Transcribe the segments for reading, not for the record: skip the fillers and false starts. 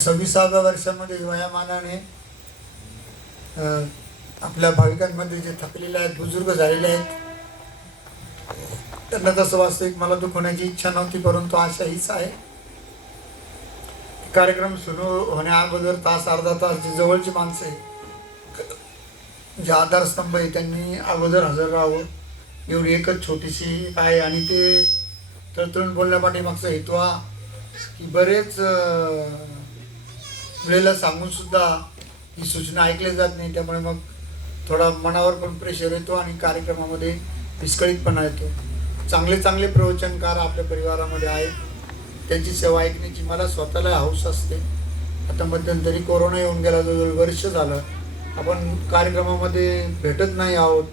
26व्या वर्षामध्ये वयामानाने आपल्या भाविकांमध्ये जे थकलेले आहेत, बुजुर्ग झालेले आहेत, त्यांना तसं वास्तविक मला दुखवण्याची इच्छा नव्हती, परंतु आशा हीच आहे कार्यक्रम सुरू होण्या अगोदर तास अर्धा तास जे जवळची माणसं आहे, जे आधारस्तंभ आहे, त्यांनी अगोदर हजर राहावं. एवढी एकच छोटीशी आहे. आणि ते तळतळून बोलण्यापाठीमागचा हेतू हा की बरेच वेळेला सांगून सुद्धा ही सूचना ऐकली जात नाही. त्यामुळे मग थोडा मनावर पण प्रेशर येतो आणि कार्यक्रमामध्ये विस्कळीतपणा येतो. चांगले चांगले प्रवचनकार आपल्या परिवारामध्ये आहेत, त्यांची सेवा ऐकण्याची मला स्वतःला हौस असते. आता मध्यंतरी कोरोना येऊन गेला, जवळजवळ वर्ष झालं आपण कार्यक्रमामध्ये भेटत नाही आहोत,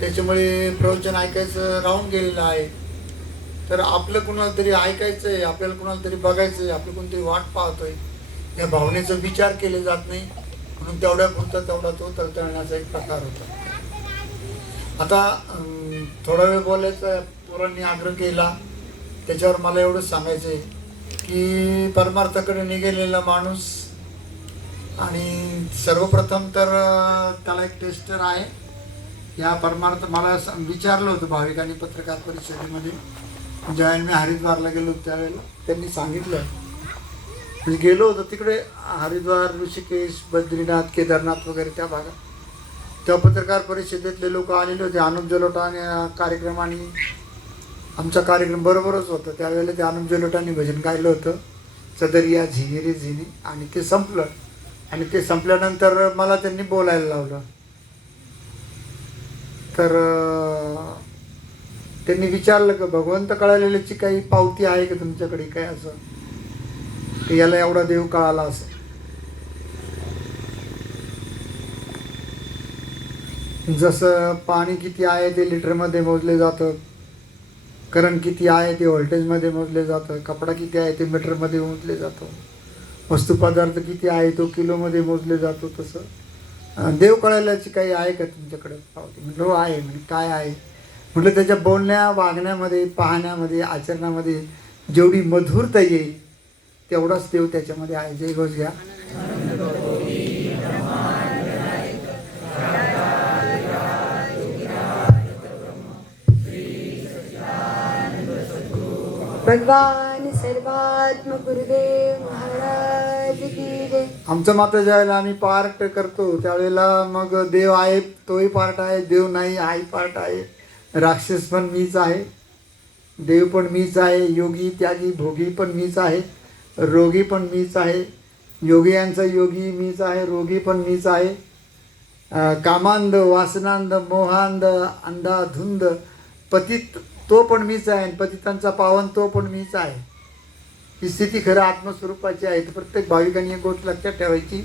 त्याच्यामुळे प्रवचन ऐकायचं राहून गेलेलं आहे. तर आपलं कुणाला तरी ऐकायचं आहे, आपल्याला कुणाला तरी बघायचं आहे, आपली कोणतरी वाट पाहतोय, या भावनेचा विचार केले जात नाही. म्हणून तेवढ्यापुरता तेवढा तो तळतळण्याचा एक प्रकार होता. आता थोडा वेळ बोलायचा पोरांनी आग्रह केला, त्याच्यावर मला एवढंच सांगायचं आहे की परमार्थाकडे निघालेला माणूस, आणि सर्वप्रथम तर त्याला एक टेस्टर आहे. या परमार्थ मला विचारलं होतं भाविकांनी पत्रकार परिषदेमध्ये, ज्यावेळेला मी हरिद्वारला गेलो त्यावेळेला त्यांनी सांगितलं. म्हणजे गेलो होतो तिकडे हरिद्वार, ऋषिकेश, बद्रीनाथ, केदारनाथ वगैरे त्या भागात. तेव्हा पत्रकार परिषदेतले लोक आलेले होते. अनुप जलोटाने कार्यक्रम आणि आमचा कार्यक्रम बरोबरच होता. त्यावेळेला ते अनुप जलोटाने भजन गायलं होतं, सदरिया झिनी रे झिनी, आणि ते संपलं. आणि ते संपल्यानंतर मला त्यांनी बोलायला लावलं. तर त्यांनी विचारलं की भगवंत कळालेल्याची काही पावती आहे का तुमच्याकडे, काय असं की याला एवढा देव कळाला असं. जसं पाणी किती आहे ते लिटरमध्ये मोजले जातं, करंट किती आहे ते व्होल्टेजमध्ये मोजले जातं, कपडा किती आहे ते मीटरमध्ये मोजले जातं, वस्तुपदार्थ किती आहे तो किलोमध्ये मोजले जातो. तसं देव कळायलाची काही आहे का तुमच्याकडे पावती? म्हटलं हो आहे. म्हणजे काय आहे? म्हटलं त्याच्या बोलण्या वागण्यामध्ये, पाहण्यामध्ये, आचरणामध्ये जेवढी मधुरता येईल तेवढाच देव त्याच्यामध्ये आहे. जय घोष घ्या. भगवान सर्वात्म गुरुदेव महाराज की जय. आमचं मात्र ज्यावेळेला आम्ही पार्ट करतो त्यावेळेला मग देव आहे तोही पार्ट आहे, देव नाही हाही पार्ट आहे, राक्षस पण मीच आहे, देव पण मीच आहे, योगी त्यागी भोगी पण मीच आहे, रोगी पण मीच आहे, योगी यांचा योगी मीच आहे, रोगी पण मीच आहे, कामांध, वासनांध, मोहांध, अंधाधुंद, पतित तो पण मीच आहे, पतितांचा पावन तो पण मीच आहे. ही स्थिती खरं आत्मस्वरूपाची आहे. प्रत्येक भाविकांनी एक गोष्ट लक्षात ठेवायची,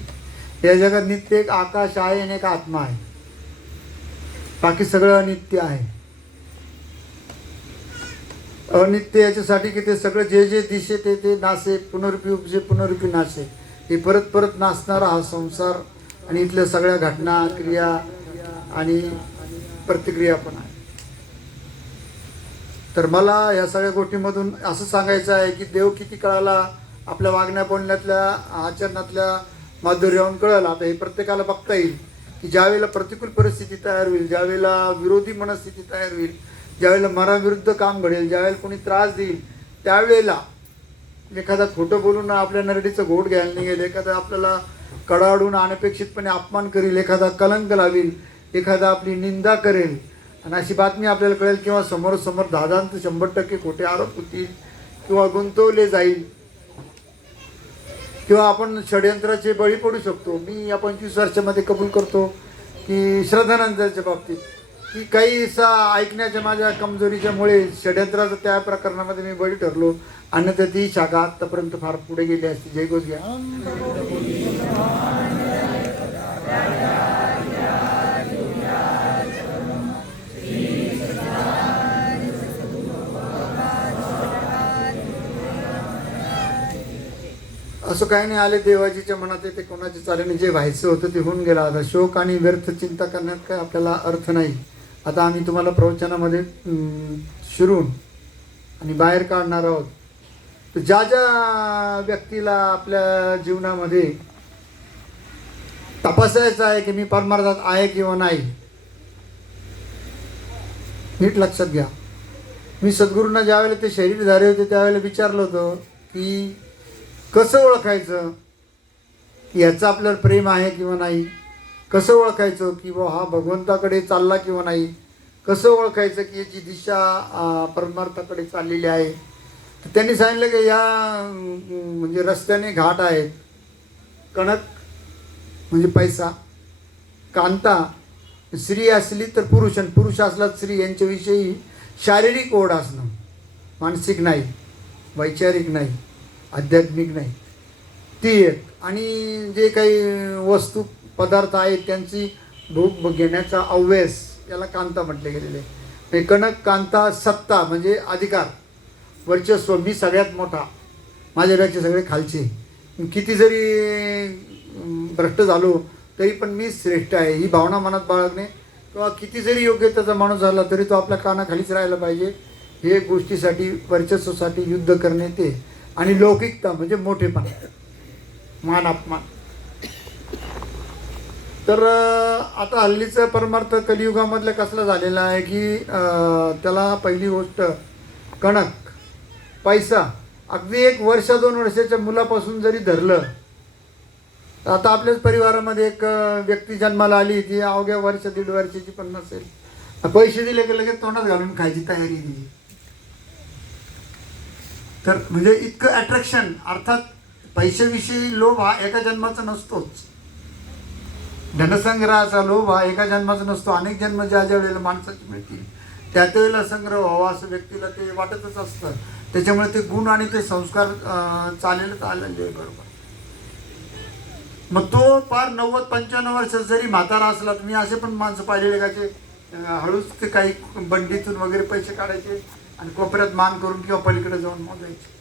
या जगात नित्य एक आकाश आहे आणि एक आत्मा आहे, बाकी सगळं अनित्य आहे. अनित्य याच्यासाठी की ते सगळं जे जे दिसे ते नासे, पुनरुपी उपजे पुनरुपी नाशे, हे परत परत नाचणारा हा संसार आणि इथल्या सगळ्या घटना, क्रिया आणि प्रतिक्रिया पण आहे. तर मला या सगळ्या गोष्टीमधून असं सांगायचं आहे की देव किती कळाला आपल्या वागण्या बोलण्यातल्या आचरणातल्या माधुर्यावरून कळाला. आता हे प्रत्येकाला बघता येईल की ज्यावेळेला प्रतिकूल परिस्थिती तयार होईल, ज्यावेळेला विरोधी मनस्थिती तयार होईल, ज्यावेळेला मनाविरुद्ध काम घडेल, ज्यावेळेला कोणी त्रास देईल, त्यावेळेला एखादा खोटं बोलून आपल्या नरडीचं घोट घ्यायला निघेल, एखादा आपल्याला कडाडून अनपेक्षितपणे अपमान करेल, एखादा कलंक लावेल, एखादा आपली निंदा करेल, आणि अशी बातमी आपल्याला कळेल, किंवा समोर 10 ते 100% खोटे आरोप होतील, किंवा गुंतवले जाईल, किंवा आपण षडयंत्राचे बळी पडू शकतो. मी या 25 वर्षामध्ये कबूल करतो की श्रद्धानंदाच्या बाबतीत की काही ऐकण्याच्या माझ्या कमजोरीच्यामुळे षडयंत्राचं त्या प्रकरणामध्ये मी बळी ठरलो, अन्यथा ती शाखा आत्तापर्यंत फार पुढे गेली असती. जय घोष घ्या. असं काही नाही आले देवाजीच्या मनात येते, कोणाच्या चालीने जे व्हायचं होतं ते होऊन गेलं. आता शोक आणि व्यर्थ चिंता करण्यात काय आपल्याला अर्थ नाही. आता आम्ही तुम्हाला प्रवचनामध्ये शिरून आणि बाहेर काढणार आहोत. तर ज्या ज्या व्यक्तीला आपल्या जीवनामध्ये तपासायचं आहे की मी परमार्थात आहे किंवा नाही, नीट लक्षात घ्या. मी सद्गुरूंना ज्यावेळेला ते शरीरधारी होते त्यावेळेला विचारलं होतं की कसं ओळखायचं की याचं आपल्यावर प्रेम आहे किंवा नाही, कसं ओळखायचं की हा भगवंताकडे चालला किंवा नाही, कसं ओळखायचं की याची दिशा परमार्थाकडे चाललेली आहे. तर त्यांनी सांगितलं की या म्हणजे रस्त्याने घाट आहेत, कणक म्हणजे पैसा, कांता स्त्री असली तर पुरुष, आणि पुरुष असला स्त्री, यांच्याविषयी शारीरिक ओढ असणं, मानसिक नाही, वैचारिक नाही, आध्यात्मिक नाही, ती एक. आणि जे काही वस्तू पदार्थ आहेत त्यांची भूक घेण्याचा अव्यस, याला कांता म्हटले गेलेले. म्हणजे कणक, कांता, सत्ता म्हणजे अधिकार, वर्चस्व, मी सगळ्यात मोठा, माझ्यापेक्षा सगळे खालचे, किती जरी भ्रष्ट झालो तरी पण मी श्रेष्ठ आहे, ही भावना मनात बाळगणे, किंवा किती जरी योग्यतेचा माणूस झाला तरी तो आपल्या कानाखालीच राहायला पाहिजे, हे गोष्टीसाठी, वर्चस्वासाठी युद्ध करणे ते. आणि लौकिकता म्हणजे मोठेपणा, मान अपमान. तर आता हल्लीचं परमार्थ कलियुगामधलं कसलं झालेलं आहे की त्याला पहिली गोष्ट कणक, पैसा. अगदी 1 वर्ष 2 वर्षाच्या मुलापासून जरी धरलं, आता आपल्याच परिवारामध्ये एक व्यक्ती जन्माला आली, ती अवघ्या 1-1.5 वर्षाची पण नसेल, पैसे दिले की लगेच तोंडात घालून खायची तयारी दिली. तर म्हणजे इतकं अट्रॅक्शन, अर्थात पैशाविषयी लोभ हा एका जन्माचा नसतोच, धनसंग्रहाचा लोभ हा एका जन्माचा नसतो. अनेक जन्म ज्या ज्या वेळेला माणसाची मिळतील त्याच वेळेला संग्रह व्हावा असं व्यक्तीला ते वाटतच असतं. त्याच्यामुळे ते गुण आणि ते संस्कार चालेलच आलेले आहे, बरोबर. मग तो पार 90-95 वर्ष जरी म्हातारा असला, मी असे पण माणसं पाहिलेले का जे हळूच ते काही बंडीतून वगैरे पैसे काढायचे आणि कोपऱ्यात मान करून किंवा पलीकडे जाऊन मोजायचे.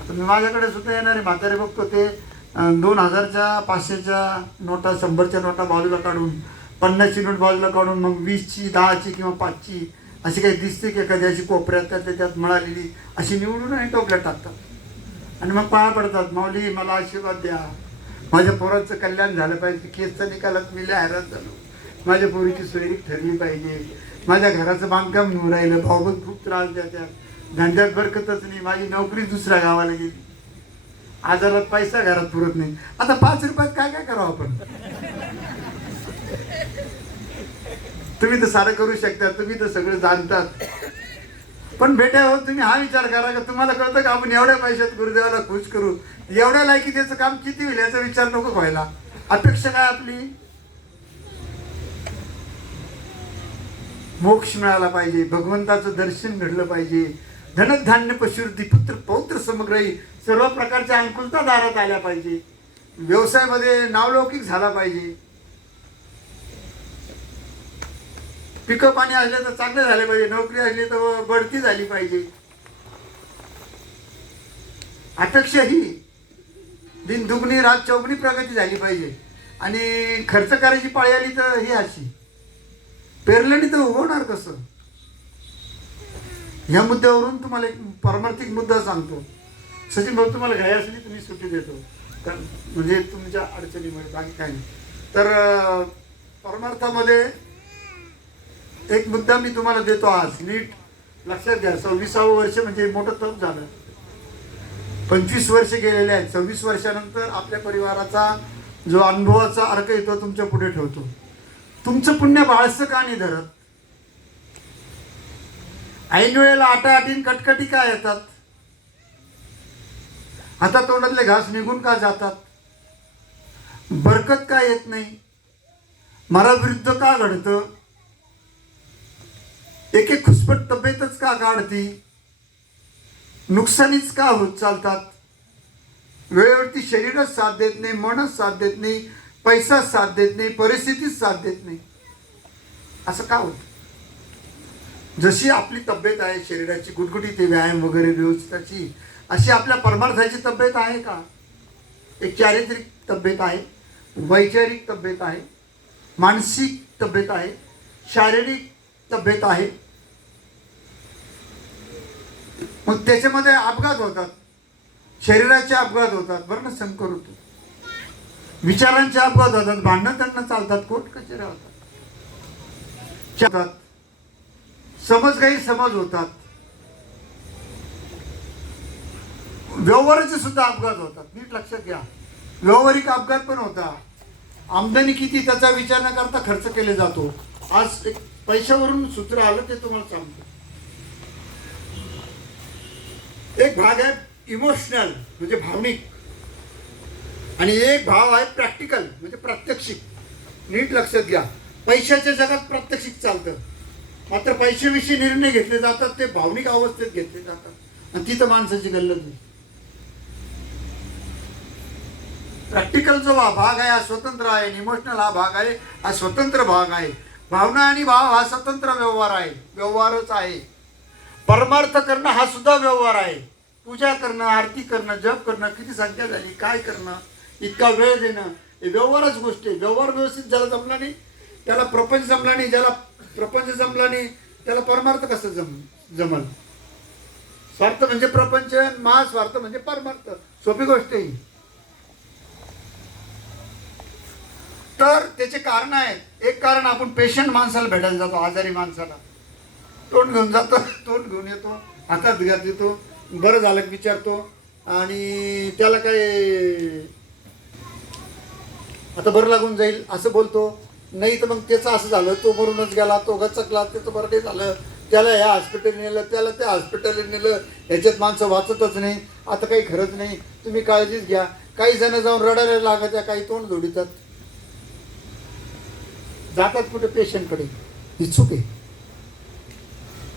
आता मी माझ्याकडे सुद्धा येणारे म्हातारे बघतो, ते 2000च्या 500च्या नोटा, 100च्या नोटा बाजूला काढून, 50ची नोट बाजूला काढून, मग 20ची, 10ची किंवा 5ची अशी काही दिसते की एखाद्याची कोपऱ्यात त्यात मिळालेली अशी निवडून आणि टोपल्यात टाकतात आणि मग पाया पडतात, माऊली मला आशीर्वाद द्या, माझ्या पोराचं कल्याण झालं पाहिजे, केसच्या निकालात मी लय हैराण झालो, माझ्या पोरीची सोयरीक ठरली पाहिजे, माझ्या घराचं बांधकाम निवडून राहिलं, भाऊबंद खूप त्रास देतात, धंद्यात बरकतच नाही, माझी नोकरी दुसऱ्या गावाला गेली, आजारात पैसा घरात पुरत नाही. आता 5 रुपयात काय काय करावं आपण? तुम्ही तर सारं करू शकता, तुम्ही तर सगळं जाणतात, पण बेटा हो तुम्ही हा विचार करा का तुम्हाला कळतं का आपण एवढ्या पैशात गुरुदेवाला खुश करू, एवढ्या लायकीचं काम किती होईल याचा विचार नको व्हायला. अपेक्षा काय आपली? मोक्ष मिळाला पाहिजे, भगवंताचं दर्शन घडलं पाहिजे, धनधान्य पशुवृद्धी पुत्र पौत्र समग्रही सर्व प्रकारच्या अनुकूलता दारात आल्या पाहिजे, व्यवसायामध्ये नावलौकिक झाला पाहिजे, पिकं पाणी असले तर चांगले झाले पाहिजे, नोकरी असली तर बढती झाली पाहिजे. अपेक्षा ही दिन दुगणी रात चौगणी प्रगती झाली पाहिजे. आणि खर्च करायची पाळी आली तर ही अशी पेरलणी तर उगवणार कसं? ह्या मुद्द्यावरून तुम्हाला एक पारमार्थिक मुद्दा सांगतो. सचिन भाऊ तुम्हाला घाई असली तुम्ही सुट्टी देतो, कारण म्हणजे तुमच्या अडचणीमुळे, बाकी काही नाही. तर परमार्थामध्ये एक मुद्दा मी तुम्हाला देतो आज, नीट लक्षात घ्या. 26वं वर्ष म्हणजे मोठं तप झालं, 25 वर्ष गेलेले आहेत. 26 वर्षानंतर आपल्या परिवाराचा जो अनुभवाचा अर्थ येतो तुमच्या पुढे ठेवतो. तुमचं पुण्य बाळसं का नाही धरत? ऐन वेळेला आटाआटीन कटकटी का येतात? हातात तोंडातले घास निघून का जातात? बरकत का येत नाही? मराविरुद्ध का घडतं? एक खुसपट तब्येतच का काढती? नुकसानीच का होत चालतात? वेळेवरती शरीरच साथ देत नाही, मनच साथ देत नाही, पैसाच साथ देत नाही, परिस्थितीच साथ देत नाही. असं का होतं? जशी आपली तब्येत आहे शरीराची गुटगुटी ते व्यायाम वगैरे व्यवस्थिताची, अशी आपल्या परमार्थाची तब्येत आहे का? एक चारित्रिक तब्येत आहे, वैचारिक तब्येत आहे, मानसिक तब्येत आहे, शारीरिक तब्येत आहे. मग त्याच्यामध्ये अपघात होतात, शरीराचे अपघात होतात, बरं ना, संकर होतो, विचारांचे अपघात होतात, भांडणं त्यांना चालतात, कोर्ट कचेऱ्या होतात, समज गैरसमज होतात, व्यवहाराचे सुद्धा अपघात होतात. नीट लक्षात घ्या, व्यावहारिक अपघात पण होता. आमदानी किती त्याचा विचार न करता खर्च केले जातो. आज एक पैशावरून सूत्र आलं ते तुम्हाला सांगतो. एक भाग आहे इमोशनल म्हणजे भावनिक, आणि एक भाव आहे प्रॅक्टिकल म्हणजे प्रात्यक्षिक. नीट लक्षात घ्या, पैशाच्या जगात प्रात्यक्षिक चालतं, मात्र पैशाविषयी निर्णय घेतले जातात ते भावनिक अवस्थेत घेतले जातात, आणि तिथं माणसाची गल्लत नाही. प्रॅक्टिकल जो हा भाग आहे हा स्वतंत्र आहे, इमोशनल हा भाग आहे हा स्वतंत्र भाग आहे. भावना आणि भाव हा स्वतंत्र व्यवहार आहे, व्यवहारच आहे. परमार्थ करणं हा सुद्धा व्यवहार आहे. पूजा करणं, आरती करणं, जप करणं, किती संख्या झाली, काय करणं, इतका वेळ देणं, हे व्यवहारच गोष्ट आहे. व्यवहार व्यवस्थित ज्याला जमला नाही त्याला प्रपंच जमला नाही, ज्याला प्रपंच जमला नाही त्याला परमार्थ कसं जमल. स्वार्थ म्हणजे प्रपंच, महास्वार्थ म्हणजे परमार्थ, सोपी गोष्ट आहे. तर त्याचे कारण आहेत. एक कारण, आपण पेशंट माणसाला भेटायला जातो, आजारी माणसाला तोंड घेऊन जातो, तोंड घेऊन येतो, हातात घात येतो, बरं झालं विचारतो, आणि त्याला काय आता बरं लागून जाईल असं बोलतो. नाही तर मग त्याचं असं झालं, तो मरूनच गेला, तो गचकला, त्याचं बरं नाही झालं, त्याला ह्या हॉस्पिटल नेलं, त्याला त्या हॉस्पिटल नेलं, ह्याच्यात माणसं वाचतच नाही, आता काही खरंच नाही, तुम्ही काळजीच घ्या. काही जण जाऊन रडायला लागत, काही तोंड जोडितात, जातात कुठे पेशंटकडे. ही चूक आहे.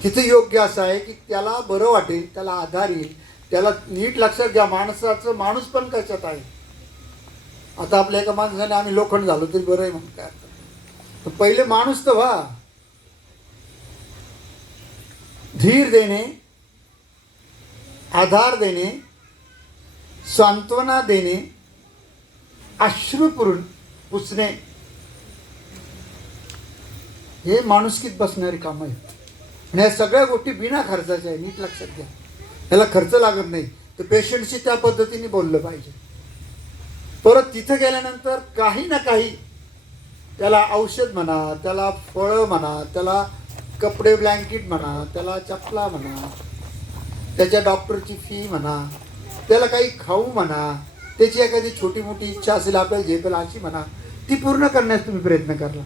तिथे योग्य असं आहे की त्याला बरं वाटेल, त्याला आधार येईल, त्याला नीट लक्षात घ्या. माणसाचं माणूस पण कशात आहे. आता आपल्या एका माणसाने आम्ही लोखंड झालो तरी बरं आहे म्हणून काय अर्थ नाही. पहिले माणूस तर व्हा. धीर देणे, आधार देणे, सांत्वना देणे, अश्रू पुसणे, हे माणुसकीत बसणारी कामं आहेत. आणि या सगळ्या गोष्टी बिना खर्चाच्या आहे. नीट लक्षात घ्या, याला खर्च लागत नाही. तर पेशंटशी त्या पद्धतीने बोललं पाहिजे. परत तिथं गेल्यानंतर काही ना काही त्याला औषध म्हणा, त्याला फळं म्हणा, त्याला कपडे ब्लँकेट म्हणा, त्याला चपला म्हणा, त्याच्या डॉक्टरची फी म्हणा, त्याला काही खाऊ म्हणा, त्याची एखादी छोटी मोठी इच्छा असेल आपल्याला झेपेल अशी म्हणा, ती पूर्ण करण्यास तुम्ही प्रयत्न करा.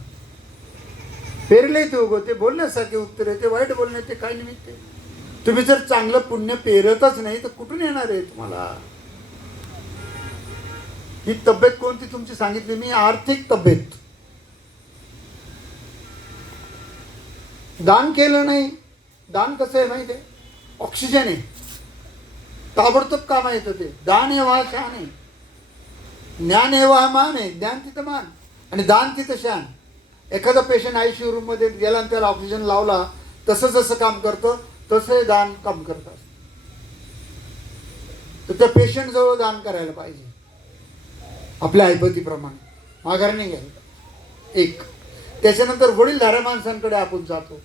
पेरले ते उगवते, बोलण्यासारखे उत्तर आहे ते, वाईट बोलणे ते काय निमित्त आहे. तुम्ही जर चांगलं पुण्य पेरतच नाही तर कुठून येणार आहे तुम्हाला. ही तब्येत कोणती तुमची सांगितली मी, आर्थिक तब्येत. दान केलं नाही, दान कसं आहे माहिती आहे, ऑक्सिजन आहे, ताबडतोब कामा येतं ते. दान हे वा शान आहे, ज्ञान हे वा मान आहे, ज्ञान तिथं मान आणि दान तिथं शान. एखादा पेशंट ICU रूम मध्ये गेला आणि त्याला ऑक्सिजन लावला, तसं जसं काम करतं तसं हे दान काम करतं. तर त्या पेशंट जवळ दान करायला पाहिजे, आपल्या ऐपतीप्रमाणे, माघार नाही घ्यायला. एक त्याच्यानंतर वडीलधाऱ्या माणसांकडे आपण जातो,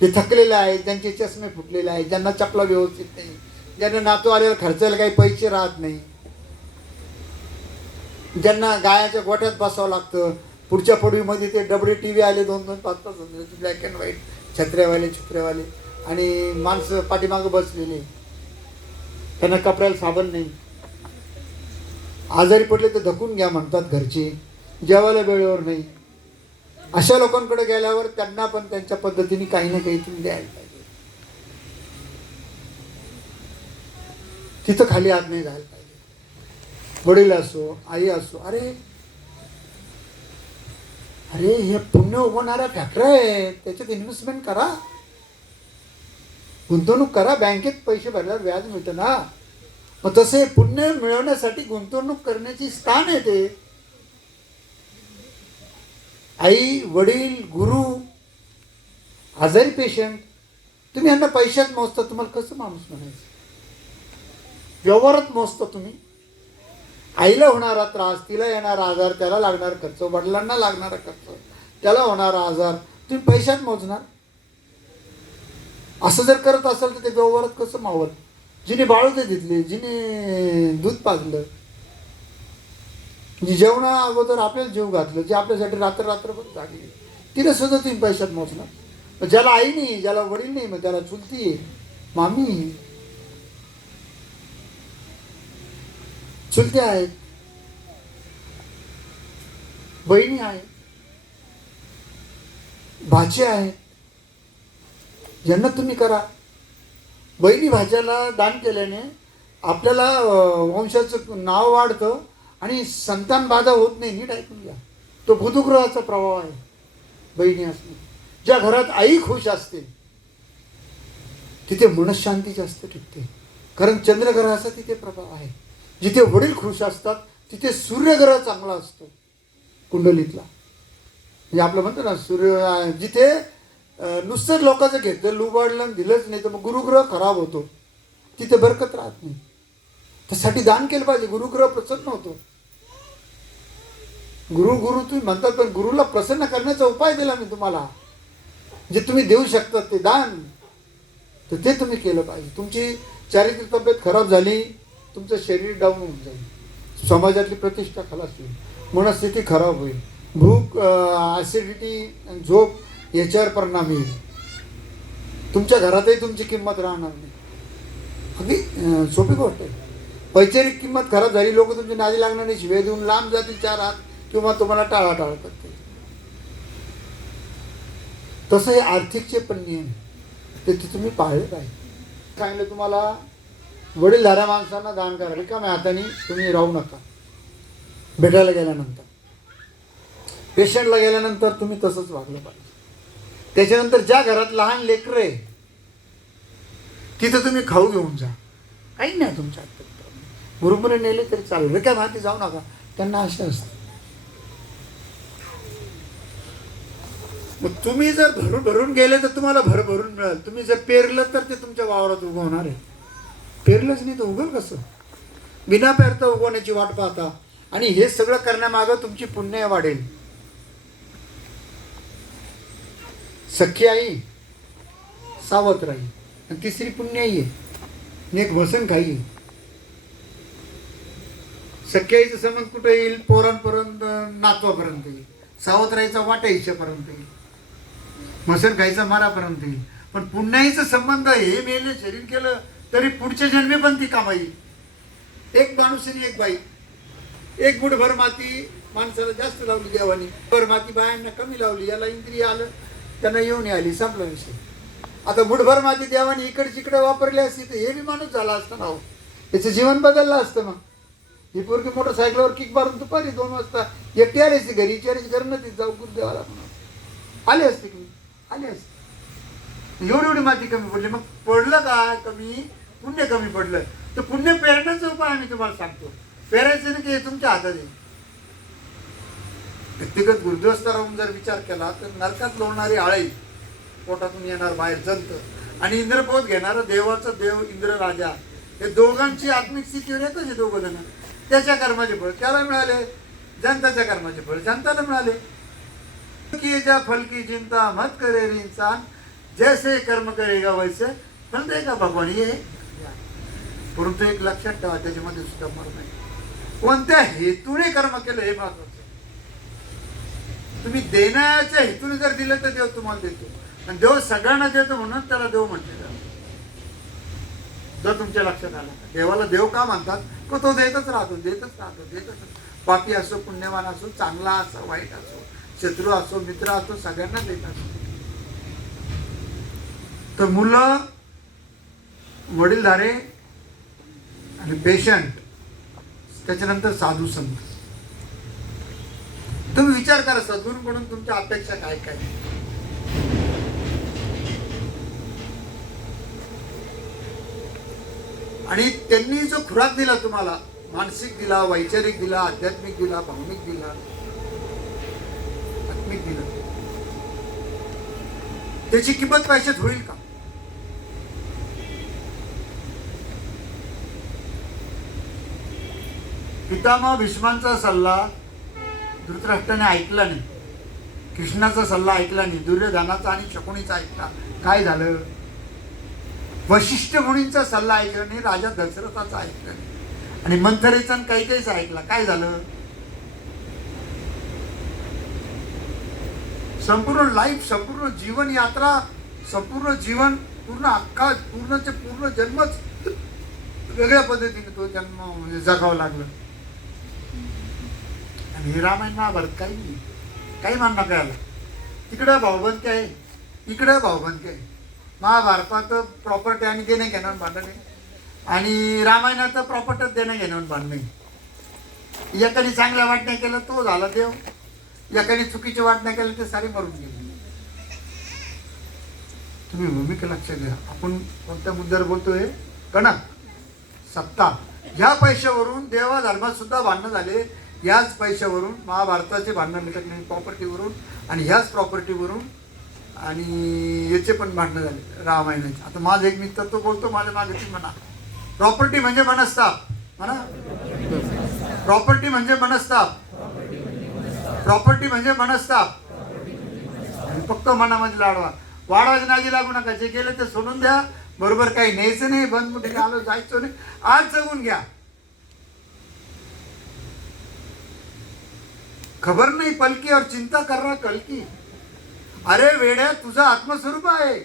जे थकलेले आहेत, ज्यांचे चष्मे फुटलेले आहेत, ज्यांना चपला व्यवस्थित नाही, ज्यांना नातू आलेला खर्चायला काही पैसे राहत नाही, ज्यांना गायाच्या गोठ्यात बसावं लागतं. पुढच्या पडवीमध्ये ते डबडे TV आले, 2-2, 5-5 ब्लॅक अँड व्हाईट, छत्र्यावाले आणि माणसं पाठीमागं बसलेले, त्यांना कपड्याला साबण नाही, आजारी पडले तर धकून घ्या म्हणतात घरचे, जेवायला वेळेवर नाही. अशा लोकांकडे गेल्यावर त्यांना पण त्यांच्या पद्धतीने काही ना काही तुम्ही द्यायला पाहिजे. तिथं खाली हात नाही जायला पाहिजे. वडील असो, आई असो, अरे हे पुण्य उगवणाऱ्या फॅक्टऱ्या आहेत, त्याच्यात इन्व्हेस्टमेंट करा, गुंतवणूक करा, बँकेत पैसे भरल्यावर व्याज मिळतं ना. मग तसे पुण्य मिळवण्यासाठी गुंतवणूक करण्याची स्थान आहे ते. आई, वडील, गुरु, आजारी पेशंट, तुम्ही यांना पैशात मोजता, तुम्हाला कसं माणूस म्हणायचं. व्यवहारात मोजता तुम्ही. आईला होणारा त्रास, तिला येणारा आजार, त्याला लागणारा खर्च, वडिलांना लागणारा खर्च, त्याला होणारा आजार तुम्ही पैशात मोजणार. असं जर करत असेल तर ते व्यवहारात कसं मावत? जिने बाळूते घेतले, जिने दूध पाजलं, जी जेवणा अगोदर आपल्याला जीव घातलं, जे आपल्यासाठी रात्रभर जागली, तिला सुद्धा तुम्ही पैशात मोजणार. मग ज्याला आई नाही, ज्याला वडील नाही, मग त्याला चुलती आहे, मामी आहे, चुलते आहेत, बहिणी आहेत, भाचे आहेत, ज्यांना तुम्ही करा. बहिणी भाच्याला दान केल्याने आपल्याला वंशाचं नाव वाढतं आणि संतान बाधा होत नाही. नीट ऐकून घ्या, तो बुधग्रहाचा प्रभाव आहे बहिणी असणे. ज्या घरात आई खुश असते तिथे मनशांती जास्त टिकते, कारण चंद्रग्रहाचा तिथे प्रभाव आहे. जिथे वडील खुश असतात तिथे सूर्यग्रह चांगला असतो कुंडलीतला. म्हणजे आपलं म्हणतो ना, सूर्य जिथे नुसतं लोकांचं घेतलं, लुबाडलं, दिलंच नाही तर मग गुरुग्रह खराब होतो, तिथे बरकत राहत नाही. त्यासाठी दान केलं पाहिजे, गुरुग्रह प्रसन्न होतो. गुरु तुम्ही म्हणतात, पण गुरुला प्रसन्न करण्याचा उपाय दिला मी तुम्हाला. जे तुम्ही देऊ शकतात ते दान, तर ते तुम्ही केलं पाहिजे. तुमची चारित्रिक तब्येत खराब झाली, तुमचं शरीर डाऊन होऊन जाईल, समाजातली प्रतिष्ठा खलास होईल, मनस्थिती खराब होईल, भूक, ॲसिडिटी, झोप याच्यावर परिणाम येईल. तुमच्या घरातही तुमची किंमत राहणार नाही. अगदी सोपी गोष्ट आहे. वैचारिक किंमत खराब झाली, लोक तुमची नादी लागणार नाही, शिवे देऊन लांब जातील 4 हात, किंवा तुम्हाला टाळाटाळ करतील. तसं हे आर्थिकचे पण नियम ते तुम्ही पाळले पाहिजे. सांगितलं तुम्हाला, वडीलधाऱ्या माणसांना दान करा, रिकाम्या हाताने तुम्ही राहू नका. भेटायला गेल्यानंतर, पेशंटला गेल्यानंतर तुम्ही तसंच वागलं पाहिजे. त्याच्यानंतर ज्या घरात लहान लेकरं आहे तिथं तुम्ही खाऊ घेऊन जा, काही नाही तुमच्या हातात. बरोबर नेले तरी चालेल, रिकाम्या हाती जाऊ नका. त्यांना आशा असते. मग तुम्ही जर भरून गेले तर तुम्हाला भरून मिळेल. तुम्ही जर पेरलं तर ते तुमच्या वावरात उगवणार आहे. पेरलंच नाही तर उगल कसं? बिना पेरता उगवण्याची वाट पाहता. आणि हे सगळं करण्यामागं तुमची पुण्य वाढेल. सख्खी आई, सावत्र आई, आणि तिसरी पुण्याई आहे, आणि एक वसन खाई आहे. सख्खी आईचं संबंध कुठं येईल? पोरांपर्यंत, नातवापर्यंत येईल. सावत्र आईचा वाटा हिच्यापर्यंत येईल, मसन खायचा मारापर्यंत येईल. पण पुण्याईचा संबंध हे मेले शरीर केलं तरी पुढच्या जन्मी पण ती कामा येईल. एक माणूस आणि एक बाई, एक मुठभर माती माणसाला जास्त लावली देवानी, भर माती बायांना कमी लावली. याला इंद्रिय आलं, त्यांना येऊन आली, संपला विषय. आता मुठभर माती देवानी इकडे वापरली असती तर हे बी माणूस झाला असता ना हो. त्याचं जीवन बदललं असतं. मग ही पोरगी मोटरसायकलवर किक मारून दुपारी 2 वाजता एकटी आली असती घरी, विचारायची घरं नव्हती, जाऊ गुरुदेवाला म्हणून आली असते की आली असते. एवढी माती कमी पडली. मग पडलं का कमी? पुण्य कमी पडलं तर पुण्य पेरण्याचा उपाय आम्ही तुम्हाला सांगतो. पेरायचं नाही की हे तुमच्या हातात आहे. व्यक्तिगत गुरुदेवस्था राहून जर विचार केला तर नरकात लोळणारी आळी पोटातून येणार बाहेर जंत, आणि इंद्रपोत घेणारा देवाचा देव इंद्र राजा, हे दोघांची आत्मिक स्थितीवर येतं. हे दोघं जण त्याच्या कर्माचे फळ त्याला मिळाले, जनताच्या कर्माचे फळ जनताला मिळाले. की ज्या फल की चिंता मत करे रे इंसान, जैसे कर्म करेगा वैसे फल देगा भगवान. हे परंतु एक लक्षात ठेवा, त्याच्यामध्ये सुद्धा मर नाही. कोणत्या हेतूने कर्म केलं हे महत्वाचं. तुम्ही देण्याच्या हेतूने जर दिलं तर देव तुम्हाला देतो, आणि देव सगळ्यांना देतो म्हणून त्याला देव म्हटले जातं. जर तुमच्या लक्षात आलं, देवाला देव का म्हणतात? तो देतच राहतो. पापी असो, पुण्यवान असो, चांगला असो, वाईट असो, शत्रू असो, मित्र असो, सगळ्यांना देत असतो. तर मुलं, वडीलधारे आणि पेशंट, त्याच्यानंतर साधू संत. तुम्ही विचार करा सद्गुरूंकडून तुमच्या अपेक्षा काय काय. आणि त्यांनी जो खुराक दिला तुम्हाला, मानसिक दिला, वैचारिक दिला, आध्यात्मिक दिला, भावनिक दिला, आत्मिक दिला, त्याची किंमत पैशात होईल का? पितामह भीष्मांचा सल्ला धृतराष्ट्राने ऐकला नाही, कृष्णाचा सल्ला ऐकला नाही, दुर्योधनाचा आणि शकुनीचा ऐकला. काय झालं? वशिष्ठ मुनींचा सल्ला ऐकला नाही, राजा दशरथाचा ऐकला नाही, आणि मंथरेचा आणि काही काहीच ऐकला. काय झालं? संपूर्ण लाईफ, संपूर्ण जीवन यात्रा, संपूर्ण जीवन, पूर्ण अख्खा पूर्णचे पूर्ण जन्मच वेगळ्या पद्धतीने तो जन्म म्हणजे जगावं लागलं. आणि हे रामायण महाभारत काही नाही, काही मानणं काय आलं. तिकडं भाऊबंद आहे, इकडं भाऊबंद आहे. महाभारतात प्रॉपर्टी आणि देणं घेणं भांडण आहे, आणि रामायणात प्रॉपर्टी देणं घेणं भांडण आहे. एकाने चांगल्या वाटण्या केलं तो झाला देव, एकाने चुकीच्या वाटण्या केल्या ते सारे मरून गेले. तुम्ही भूमिका लक्षात घ्या. आपण कोणत्या मुद्द्यावर बोलतोय? कणक सत्ता. ह्या पैशावरून देवा धर्मात सुद्धा भांडणं झाले. ह्याच पैशावरून महाभारताचे भांडण निघत नाही, प्रॉपर्टीवरून, आणि ह्याच प्रॉपर्टीवरून आणि याचे पण भांडणं झाले रामायणाचे. आता माझा एक मित्र तो बोलतो माझ्या मागे म्हणा, प्रॉपर्टी म्हणजे मनस्ताप. म्हणा, प्रॉपर्टी म्हणजे मनस्ताप, प्रॉपर्टी म्हणजे मनस्ताप. आणि फक्त मनामध्ये लाडवा, वाढवायचं नादी लागू नका. जे केलं ते सोडून द्या. बरोबर काही न्यायचं नाही, बंद मुठीने आलो जायचं नाही, आज जगून घ्या. खबर नाही पलकी और चिंता करना कलकी. अरे वेड्या, तुझा आत्मस्वरूप आहे.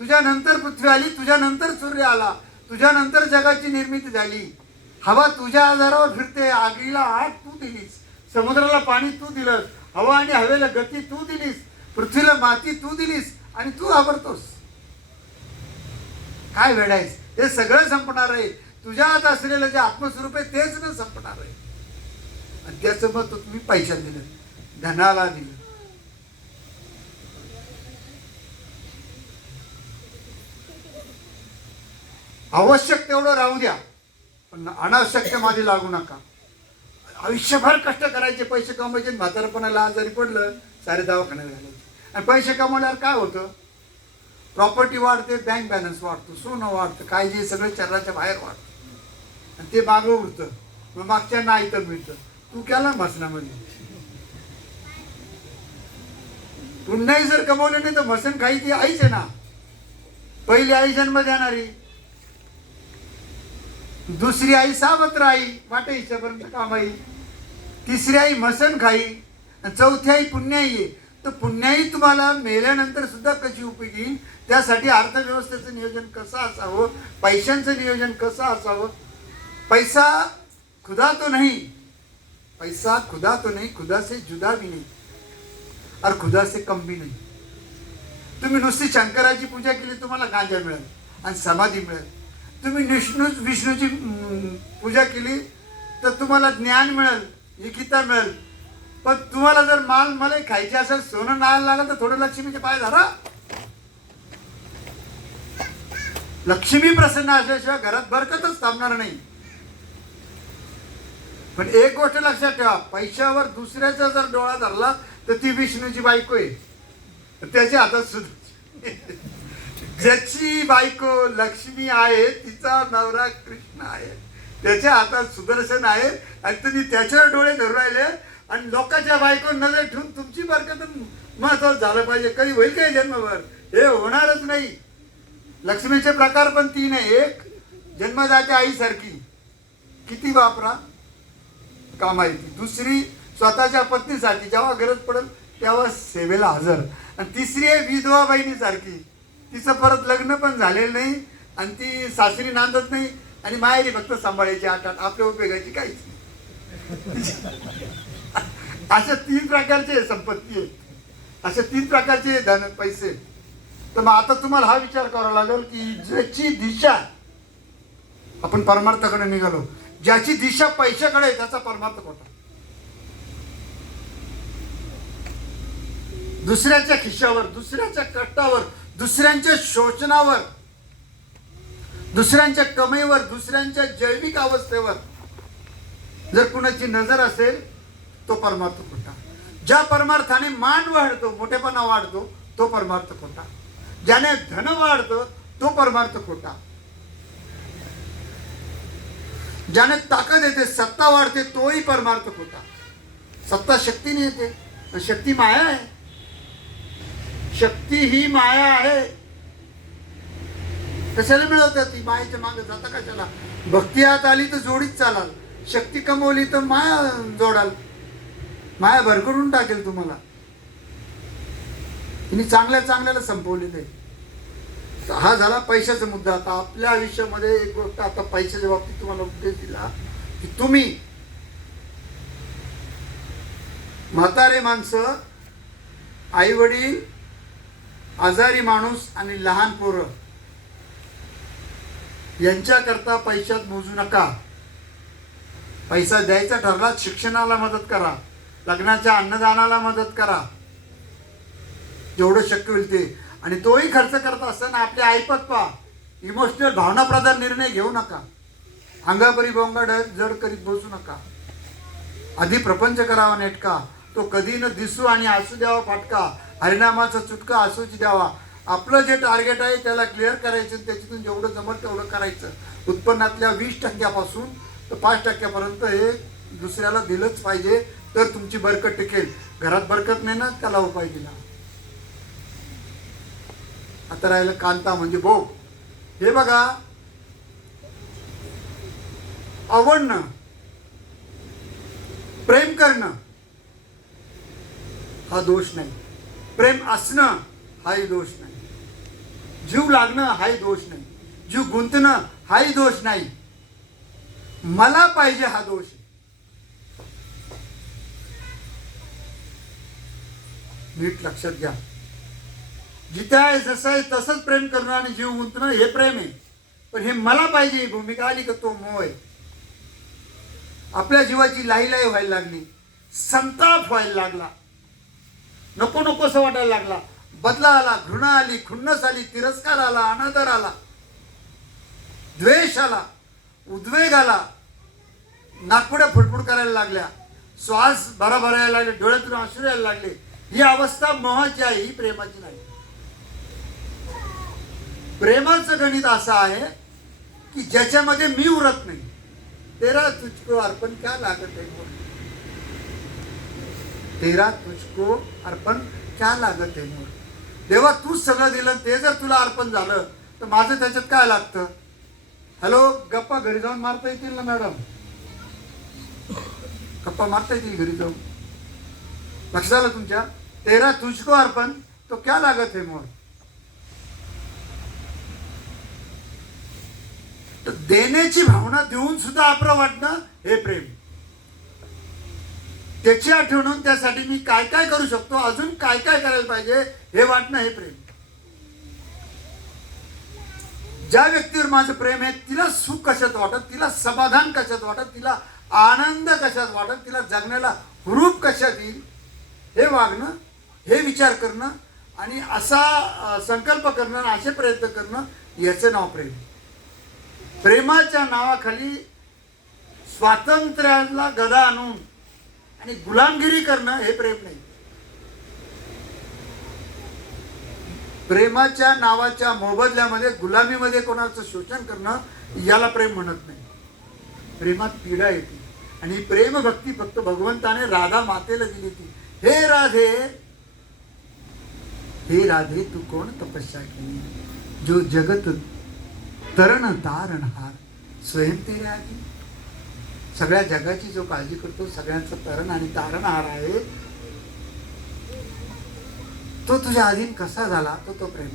तुझ्या नंतर पृथ्वी आली, तुझ्या नंतर सूर्य आला, तुझ्या नंतर जगाची निर्मिती झाली. हवा तुझ्या आधारावर फिरते, आगीला आग तू दिलीस, समुद्राला पाणी तू दिलंस, हवा आणि हवेला गती तू दिलीस, पृथ्वीला माती तू दिलीस, आणि तू घाबरतोस. काय वेडायस? हे सगळं संपणार आहे. तुझ्या हात असलेलं जे आत्मस्वरूप आहे तेच न संपणार आहे. आणि त्याचं मत तुम्ही पैशात दिलं, धनाला दिलं. आवश्यक तेवढं राहू द्या, पण अनावश्यक मध्ये लागू नका. आयुष्यभर कष्ट करायचे, पैसे कमवायचे, म्हातारपणाला आजारी पडलं सारे दवाखान्यात घालायचे. आणि पैसे कमवल्यावर काय होतं? प्रॉपर्टी वाढते, बँक बॅलन्स वाढतो, सोनं वाढतं, काय जे सगळं चर्राच्या बाहेर वाढतं, आणि ते मागं उरतं. मग मागच्या नाही तर मिळतं. तू केला मसनामध्ये. पुन्हाही जर कमवलं नाही तर मसन खाई ती आईच आहे ना. पहिली आई जन्म देणारी, दुसरी आई सावत्र आई, वाटे हिच्यापर्यंत कामाई, तिसरी आई मसन खाई, आणि चौथी आई पुण्याई आहे. तर पुण्याई तुम्हाला मेल्यानंतर सुद्धा कशी उपयोगी येईल, त्यासाठी अर्थव्यवस्थेचं नियोजन कसं असावं, पैशांचं नियोजन कसं असावं. पैसा खुदा तो नहीं, पैसा खुदा तो नहीं, खुदा से जुदा भी नहीं और खुदा से कम भी नहीं. तुम्ही नुसती शंकराची पूजा केली तुम्हाला गांजा मिळेल आणि समाधी मिळेल. तुम्ही विष्णूची पूजा केली तर तुम्हाला ज्ञान मिळेल, एकिता मिळेल. पण तुम्हाला जर माल मला खायचे असेल, सोनं नाल लागलं, तर थोडं लक्ष्मीचे पाय धरा. लक्ष्मी प्रसन्न असल्याशिवाय घरात बरकतच थांबणार नाही. पण एक गोष्ट लक्षात ठेवा, पैशावर दुसऱ्याचा जर डोळा धरला तर ती विष्णूची बायको आहे. त्याच्या हातात सुद्धा ज्याची बायको लक्ष्मी आहे, तिचा नवरा कृष्ण आहे, त्याच्या हातात सुदर्शन आहे, आणि तुम्ही त्याच्यावर डोळे धरून राहिले आणि लोकांच्या बायको नजर ठेवून तुमची बरकत महत्वाचं झालं पाहिजे. कधी होईल काही जन्मभर? हे होणारच नाही. लक्ष्मीचे प्रकार पण 3 आहे. एक जन्मदात्या आईसारखी, किती वापरा कामायची. दुसरी स्वतःच्या पत्नीसाठी, जेव्हा गरज पडेल तेव्हा सेवेला हजर. आणि तिसरी आहे विधवा बहिणीसारखी, तिचं परत लग्न पण झालेलं नाही, आणि ती सासरी नांदत नाही, आणि माहेरी फक्त सांभाळायची 8-8, आपल्या उपयोगाची काहीच नाही. अशा 3 प्रकारचे संपत्ती आहेत, अशा 3 प्रकारचे धन पैसे. तर मग आता तुम्हाला हा विचार करावा लागेल की ज्याची दिशा, आपण परमार्थाकडे निघालो, ज्याची दिशा पैशाकडे त्याचा परमार्थ खोटा. दुसऱ्याच्या खिशावर, दुसऱ्याच्या कष्टावर, दुसऱ्यांच्या शोषणावर, दुसऱ्यांच्या कमाईवर, दुसऱ्यांच्या जैविक अवस्थेवर जर कुणाची नजर असेल तो परमार्थ खोटा. ज्या परमार्थाने मान वाढतो, मोठेपणा वाढतो, तो परमार्थ खोटा. ज्याने धन वाढतं तो परमार्थ खोटा. ज्याने ताकद येते, सत्ता वाढते, तोही परमार्थ खोटा. सत्ता शक्तीने येते, शक्ती माया आहे. शक्ती ही माया आहे. कशाला मिळवतात ती? मायेच्या मागे जाता कशाला? भक्ती हात आली तर जोडीच चालाल, शक्ती कमवली तर माया जोडाल, माया भरकरून टाकेल तुम्हाला. तिने चांगल्या चांगल्याला संपवलेलं आहे. हा झाला पैशाचा मुद्दा. आता आपल्या आयुष्यामध्ये एक गोष्ट, आता पैशाच्या बाबतीत तुम्हाला उपदेश दिला की तुम्ही म्हातारे माणसं, आई वडील, आजारी माणूस आणि लहान पोरं यांच्याकरता पैशात मोजू नका. पैसा द्यायचा ठरला, शिक्षणाला मदत करा, लग्नाच्या अन्नदानाला मदत करा, जेवढं शक्य होईल ते. आणि तोही खर्च करत असताना आपले ऐपत पहा. इमोशनल भावनाप्रधान निर्णय घेऊ नका. अंगापरी बोंगाड जड करीत बसू नका. आधी प्रपंच करावा नेटका, तो कधी न दिसू आणि असू द्यावा फाटका. हरिनामाचा चुटका असूच द्यावा. आपलं जे टार्गेट आहे त्याला क्लिअर करायचं, त्याच्यातून जेवढं जमत तेवढं करायचं. उत्पन्नातल्या 20% तर 5% हे दुसऱ्याला दिलंच पाहिजे, तर तुमची बरकत टिकेल. घरात बरकत नाही ना, त्याला उपाय दिला. आता राहिलं कांता म्हणजे भोग. हे बघा, आवडणं, प्रेम करणं हा दोष नाही. प्रेम असणं हाही दोष नाही. जीव लागणं हाही दोष नाही. जीव गुंतणं हाही दोष नाही. मला पाहिजे हा दोष आहे. नीट लक्षात घ्या. जिथे आहे जसं आहे तसंच प्रेम करणं आणि जीव गुंतणं हे प्रेम आहे. पण हे मला पाहिजे ही भूमिका आली का तो मोह आहे. आपल्या जीवाची लाई व्हायला लागली, संताप व्हायला लागला, नको नकोसं वाटायला लागला, बदला आला, घृणा आली, खुन्नस आली, तिरस्कार आला, अनादर आला, द्वेष आला, उद्वेग आला, नाकपुड्या फुटफुट करायला लागल्या, श्वास भराभरा यायला लागले, डोळ्यातून अश्रू यायला लागले. ही अवस्था मोहाची आहे, ही प्रेमाची नाही. प्रेमाचं गणित असं आहे की ज्याच्यामध्ये मी उरत नाही. तेरा तुझको अर्पण क्या लागत है मोर, तेरा तुझको अर्पण क्या लागत है मोर. देवा तूच सगळं दिलं, ते जर तुला अर्पण झालं तर माझं त्याच्यात काय लागतं? हॅलो, गप्पा घरी जाऊन मारता येतील ना मॅडम? गप्पा मारता येतील घरी जाऊन? लक्ष झालं तुमच्या? तेरा तुझको अर्पण तो क्या लागत है मोर. तर देण्याची भावना देऊन सुद्धा आपलं वाटणं हे प्रेम. त्याची आठवण, त्यासाठी मी काय काय करू शकतो, अजून काय काय करायला पाहिजे हे वाटणं हे प्रेम. ज्या व्यक्तीवर माझं प्रेम आहे तिला सुख कशात वाटत, तिला समाधान कशात वाटत, तिला आनंद कशात वाटत, तिला जगण्याला हुरूप कशात येईल हे वागणं, हे विचार करणं आणि असा संकल्प करणं, असे प्रयत्न करणं, याचं नाव प्रेम. प्रेमाच्या नावाखाली स्वातंत्र्याला गदा आणून आणि गुलामगिरी करणं हे प्रेम नाही. प्रेमाच्या नावाच्या मोबदल्यामध्ये गुलामीमध्ये कोणाचं शोषण करणं याला प्रेम म्हणत नाही. प्रेमात पीडा येते आणि ही प्रेम भक्ती फक्त भगवंताने राधा मातेला दिली ती. हे राधे तू कोण तपस्या केली, जो जगत तरण तारणहार स्वयं तेरे आधी. सगळ्या जगाची जो काळजी करतो, सगळ्यांचं तरण आणि तारणहार आहे, तो तुझ्या अधीन कसा झाला, तो प्रेम.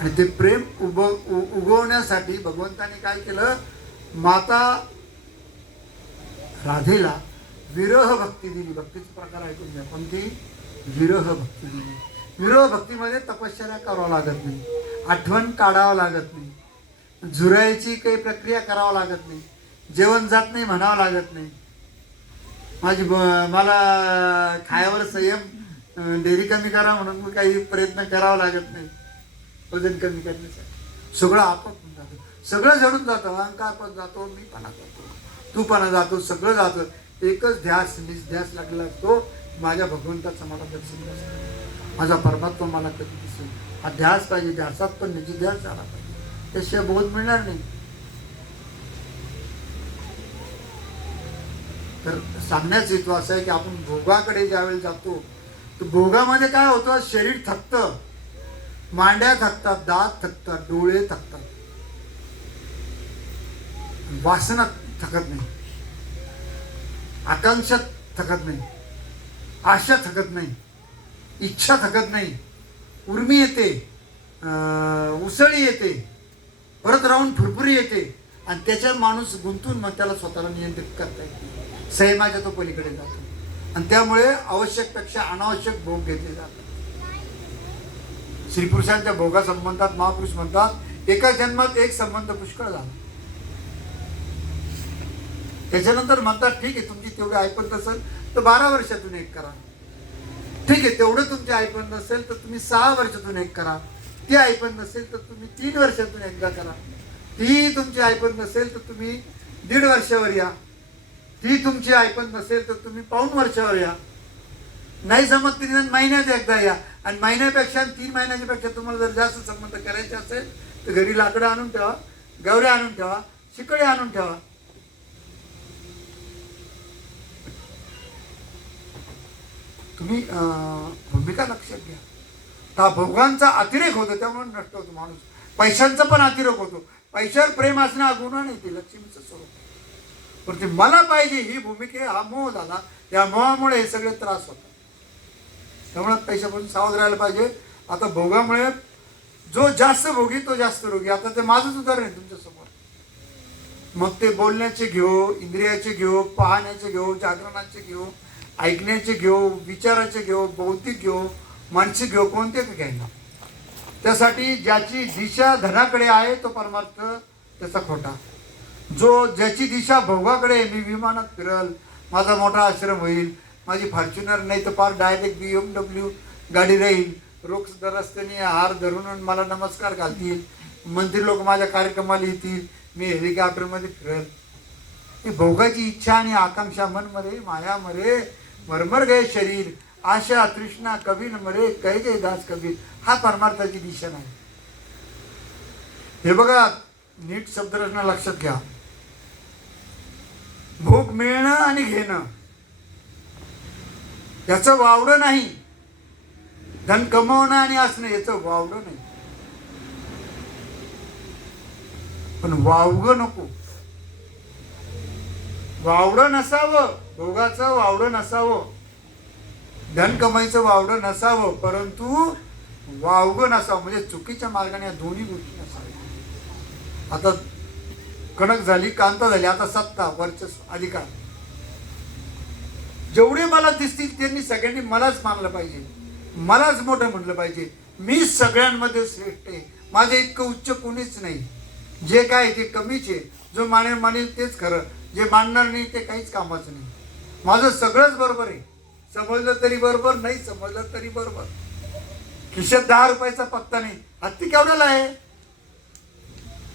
आणि ते प्रेम उगवण्यासाठी भगवंताने काय केलं? माता राधेला विरह भक्ती दिली. भक्तीचे प्रकार ऐकून घ्या. कोणती? विरह भक्ती दिली. विरह भक्तीमध्ये तपश्चर्या करावं लागत नाही, आठवण काढावं लागत नाही, झुरायची काही प्रक्रिया करावं लागत नाही, जेवण जात नाही म्हणावं लागत नाही, मला खायावर संयम, डेअरी कमी करा म्हणून मग काही प्रयत्न करावा लागत नाही वजन कमी करण्यासाठी. सगळं आपोआप जातं, सगळं जडून जातं. अहंकार पण जातो, मी पणा जातो, तू पणा जातो, सगळं जातं. एकच ध्यास, निध्यास लागलेला असतो. माझ्या भगवंताचं मला दर्शन दिसतं, माझा परमात्मा मला कधी दिसेल. हा ध्यास पाहिजे. ध्यासात पण निजी ध्यास झाला पाहिजे, त्याशिवाय बोध मिळणार नाही. तर सांगण्याचा हेतू असा आहे की आपण भोगाकडे ज्यावेळेला जातो तर भोगामध्ये काय होतं? शरीर थकतं, मांड्या थकतात, दात थकतात, डोळे थकतात, वासना थकत नाही, आकांक्षा थकत नाही, आशा थकत नाही, इच्छा थकत नाही, उर्मी येते, उसळी येते, परत राहून फुरफुरी येते, आणि त्याच्यात माणूस गुंतून मग त्याला स्वतःला नियंत्रित करता येते, संयमाच्या तो पलीकडे जातो, आणि त्यामुळे आवश्यकपेक्षा अनावश्यक भोग घेतले जातात. स्त्रीपुरुषांच्या भोगा संबंधात महापुरुष म्हणतात एका जन्मात एक संबंध पुष्कळ झाला. त्याच्यानंतर म्हणतात ठीक आहे, तुमची तेवढी ऐपत असेल तर 12 वर्षातून एक करा, ठीक आहे तेवढं तुमची ऐपत नसेल तर तुम्ही 6 वर्षातून एक करा, ती ऐपत नसेल तर तुम्ही 3 वर्षातून एकदा करा, ती तुमची ऐपत नसेल तर तुम्ही 1.5 वर्षावर या, ती तुमची ऐपत नसेल तर तुम्ही 1.25 वर्षावर या, नाही जमत तरी महिन्यात एकदा या, आणि महिन्यापेक्षा 3 महिन्याच्या पेक्षा तुम्हाला जर जास्त संबंध करायचे असेल तर घरी लाकडं आणून ठेवा, गवऱ्या आणून ठेवा, शिकळे आणून ठेवा. तुम्ही भूमिका लक्षात घ्या. हा भोगांचा अतिरेक होतो त्यामुळे नष्ट होतो माणूस. पैशांचा पण अतिरेक होतो. पैशावर प्रेम असणं हा गुन्हा नाही, ते लक्ष्मीचं स्वरूप. पण ते मला पाहिजे ही भूमिके हा मोह झाला, या मोहामुळे हे सगळे त्रास होतात. त्यामुळे पैशापासून सावध राहायला पाहिजे. आता भोगामुळे जो जास्त भोगी तो जास्त रोगी. आता ते माझंच उदाहरण आहे तुमच्या समोर. मग ते बोलण्याचे घेऊ, इंद्रियाचे घेऊ, पाहण्याचे घेऊ, जागरणाचे घेऊ, ऐकण्याचे घेऊ, विचाराचे घेऊ, बौद्धिक घेऊ, मानसिक घेऊ, कोणते का घ्यायला. त्यासाठी ज्याची दिशा धनाकडे आहे तो परमार्थ त्याचा खोटा. ज्याची दिशा भोगाकडे, मी विमानात फिरल, माझा मोठा आश्रम होईल, माझी फॉर्च्युनर नाही तर फार डायरेक्ट BMW गाडी राहील, रोख रस्त्याने हार धरून मला नमस्कार घालतील, मंत्री लोक माझ्या कार्यक्रमाला येतील, मी हेलिकॉप्टरमध्ये फिरल. ही भोगाची इच्छा आणि आकांक्षा मन मरे, माया मरे, मरमर गए शरीर, आशा तृष्णा कभी न मरे, कै गए दास कबीर. हा परमार्थाची दिशा नाही. हे बघा, नीट शब्दरचना लक्षात घ्या. भोग मिळणं आणि घेणं याचं वावडं नाही. धन कमवणं आणि असणं याचं वावडं नाही. पण वावगं नको. वावडं नसावं, भोगाचं वावडं नसावं, धन कमाईचं वावडं नसावं, परंतु वावगं नसावं. म्हणजे चुकीच्या मार्गाने या दोन्ही गोष्टी नसाव्या. आता कणक झाली, कांता झाली, आता सत्ता, वर्चस्व, अधिकार. जेवढे मला दिसतील त्यांनी सगळ्यांनी मलाच मानलं पाहिजे, मलाच मोठं म्हटलं पाहिजे. मी सगळ्यांमध्ये श्रेष्ठ आहे, माझं इतकं उच्च कोणीच नाही. जे काय ते कमीच आहे. जो मानेल तेच खरं, जे मानणार नाही ते काहीच कामाचं नाही. माझं सगळंच बरोबर आहे. समजलं तरी बरोबर, नाही समजलं तरी बरोबर. खिशात 10 रुपयाचा पत्ता नाही. हत्ती केवढ्याला आहे?